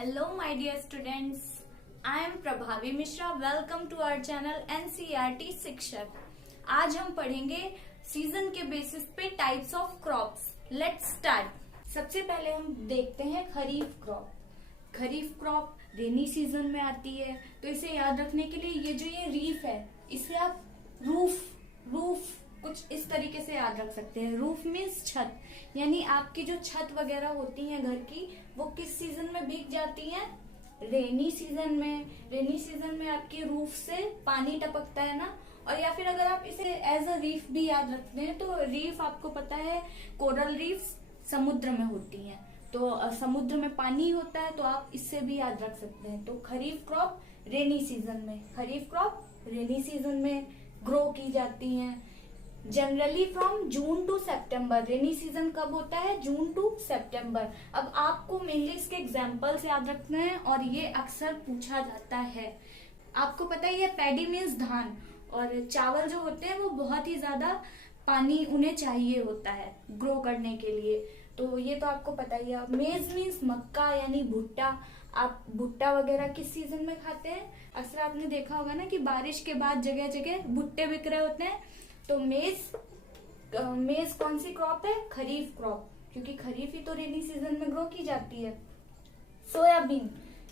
Hello my dear students, I am Prabhavi Mishra. Welcome to our channel NCERT Shikshak. आज हम पढ़ेंगे season के बेसिस पे types of crops. Let's start. सबसे पहले हम देखते हैं kharif crop. Kharif crop rainy season में आती है, तो इसे याद रखने के लिए ये रीफ है, इसे आप रूफ कुछ इस तरीके से याद रख सकते हैं. रूफ मीन्स छत, यानी आपकी जो छत वगैरह होती है घर की, वो किस सीजन में भीग जाती हैं? रेनी सीजन में. रेनी सीजन में आपकी रूफ से पानी टपकता है ना. और या फिर अगर आप इसे एज अ रीफ भी याद रखते हैं, तो रीफ आपको पता है कोरल रीफ समुद्र में होती हैं, तो समुद्र में पानी होता है, तो आप इससे भी याद रख सकते हैं. तो खरीफ क्रॉप रेनी सीजन में, खरीफ क्रॉप रेनी सीजन में ग्रो की जाती हैं. Generally from June to September. Rainy season कब होता है? June to September. अब आपको मेनली इसके एग्जाम्पल्स याद रखने हैं और ये अक्सर पूछा जाता है. आपको पता ही है पैडी मीन्स धान, और चावल जो होते हैं वो बहुत ही ज्यादा पानी उन्हें चाहिए होता है ग्रो करने के लिए, तो ये तो आपको पता ही है. मेज मीन्स मक्का यानी भुट्टा. आप भुट्टा वगैरह किस सीजन में खाते हैं? अक्सर आपने देखा होगा ना कि बारिश के बाद जगह जगह भुट्टे बिक रहे होते हैं. तो मेज कौन सी क्रॉप है? खरीफ क्रॉप, क्योंकि खरीफ ही तो रेनी सीजन में ग्रो की जाती है. सोयाबीन.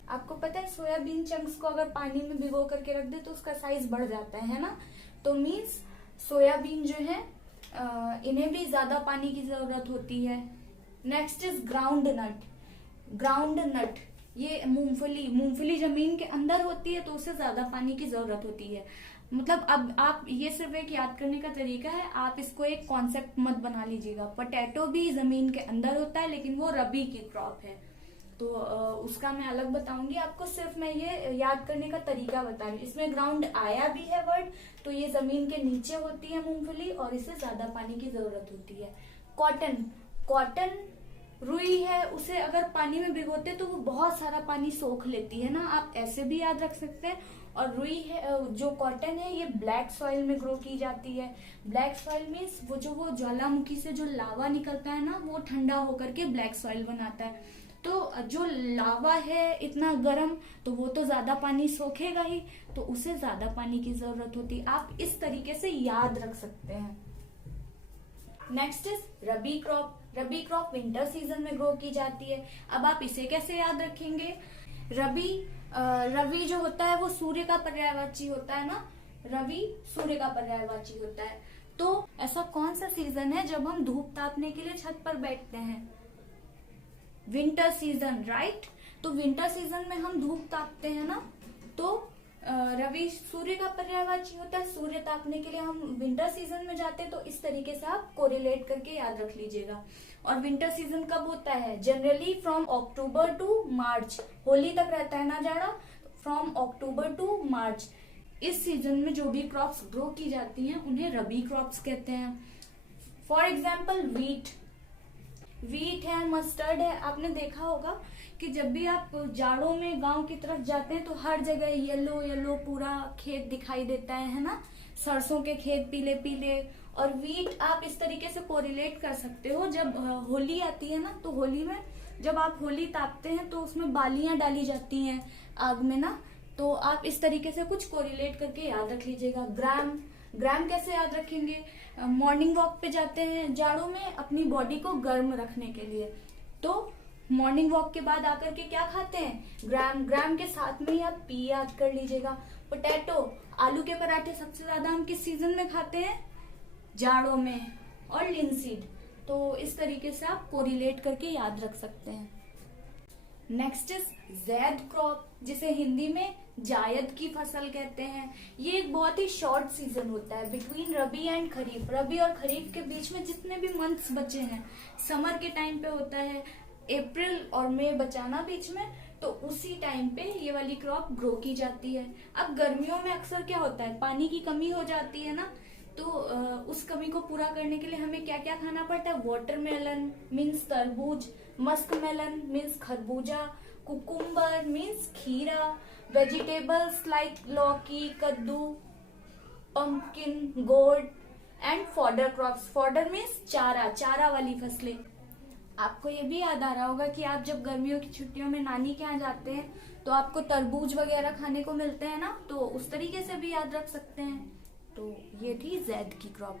आपको पता है सोयाबीन चंक्स को अगर पानी में भिगो करके रख दे तो उसका साइज बढ़ जाता है ना. तो मीन्स सोयाबीन जो है इन्हें भी ज्यादा पानी की जरूरत होती है. Next is groundnut. Groundnut ये मूंगफली जमीन के अंदर होती है, तो उसे ज्यादा पानी की जरूरत होती है. मतलब अब आप ये सिर्फ एक याद करने का तरीका है, आप इसको एक कॉन्सेप्ट मत बना लीजिएगा. पोटैटो भी जमीन के अंदर होता है, लेकिन वो रबी की क्रॉप है, तो उसका मैं अलग बताऊंगी आपको. सिर्फ मैं ये याद करने का तरीका बता रही हूँ. इसमें ग्राउंड आया भी है वर्ड, तो ये जमीन के नीचे होती है मूंगफली, और इसे ज्यादा पानी की जरूरत होती है. कॉटन रुई है, उसे अगर पानी में भिगोते तो वो बहुत सारा पानी सोख लेती है ना, आप ऐसे भी याद रख सकते हैं. और रुई है, जो कॉटन है, ये ब्लैक सॉइल में ग्रो की जाती है. ब्लैक सॉइल मीन्स वो ज्वालामुखी से जो लावा निकलता है ना, वो ठंडा होकर के ब्लैक सॉइल बनाता है. तो जो लावा है इतना गर्म, तो वो तो ज्यादा पानी सोखेगा ही, तो उसे ज्यादा पानी की जरूरत होती है. आप इस तरीके से याद रख सकते हैं. Next is rabi crop. Rabi crop winter season में ग्रो की जाती है. अब आप इसे कैसे याद रखेंगे? रवि जो होता है वो सूर्य का पर्यायवाची होता है ना. रवि सूर्य का पर्यायवाची होता है. तो ऐसा कौन सा सीजन है जब हम धूप तापने के लिए छत पर बैठते हैं? Winter season, right. तो विंटर सीजन में हम धूप तापते हैं ना, तो रवि सूर्य का पर्यायवाची होता है. सूर्य तापने के लिए हम विंटर सीजन में जाते हैं, तो इस तरीके से आप कोरिलेट करके याद रख लीजिएगा. और विंटर सीजन कब होता है? जनरली फ्रॉम अक्टूबर टू मार्च. होली तक रहता है ना जाड़ा, फ्रॉम अक्टूबर टू मार्च. इस सीजन में जो भी क्रॉप्स ग्रो की जाती हैं उन्हें रबी क्रॉप्स कहते हैं. फॉर एग्जाम्पल वीट है, मस्टर्ड है. आपने देखा होगा कि जब भी आप जाड़ों में गांव की तरफ जाते हैं तो हर जगह येलो येलो पूरा खेत दिखाई देता है ना. सरसों के खेत पीले पीले. और वीट आप इस तरीके से कोरिलेट कर सकते हो. जब होली आती है ना, तो होली में जब आप होली तापते हैं तो उसमें बालियां डाली जाती हैं आग में ना, तो आप इस तरीके से कुछ कोरिलेट करके याद रख लीजिएगा. ग्राम कैसे याद रखेंगे? मॉर्निंग वॉक पे जाते हैं जाड़ों में अपनी बॉडी को गर्म रखने के लिए, तो मॉर्निंग वॉक के बाद आकर के क्या खाते हैं? ग्राम के साथ में ही आप पी याद कर लीजिएगा. पोटैटो, आलू के पराठे सबसे ज्यादा हम किस सीजन में खाते हैं? जाड़ों में. और लिनसीड. तो इस तरीके से आप कोरिलेट करके याद रख सकते हैं. नेक्स्ट इज जैद क्रॉप, जिसे हिंदी में जायद की फसल कहते हैं. ये एक बहुत ही शॉर्ट सीजन होता है बिटवीन रबी एंड खरीफ. रबी और खरीफ के बीच में जितने भी मंथ्स बचे हैं, समर के टाइम पे होता है अप्रैल और मई बचाना बीच में, तो उसी टाइम पे ये वाली क्रॉप ग्रो की जाती है. अब गर्मियों में अक्सर क्या होता है, पानी की कमी हो जाती है ना, तो उस कमी को पूरा करने के लिए हमें क्या क्या खाना पड़ता है? वाटरमेलन मीन्स तरबूज, मस्क मेलन मीन्स खरबूजा, कुकुम्बर मीन्स खीरा, वेजिटेबल्स लाइक लौकी, कद्दू, pumpkin, gourd, and fodder crops. Fodder means चारा वाली फसलें. आपको ये भी याद आ रहा होगा कि आप जब गर्मियों की छुट्टियों में नानी के यहाँ जाते हैं तो आपको तरबूज वगैरह खाने को मिलते हैं ना, तो उस तरीके से भी याद रख सकते हैं। तो ये थी जैद की क्रॉप।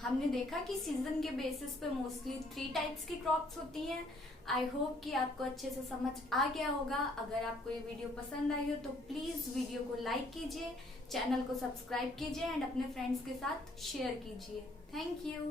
हमने देखा कि सीजन के बेसिस पे मोस्टली 3 टाइप्स की क्रॉप्स होती हैं। आई होप कि आपको अच्छे से समझ आ गया होगा। अगर आपको ये वीडियो पसंद आई हो तो प्लीज वीडियो को लाइक कीजिए, चैनल को सब्सक्राइब कीजिए एंड अपने फ्रेंड्स के साथ शेयर कीजिए। Thank you.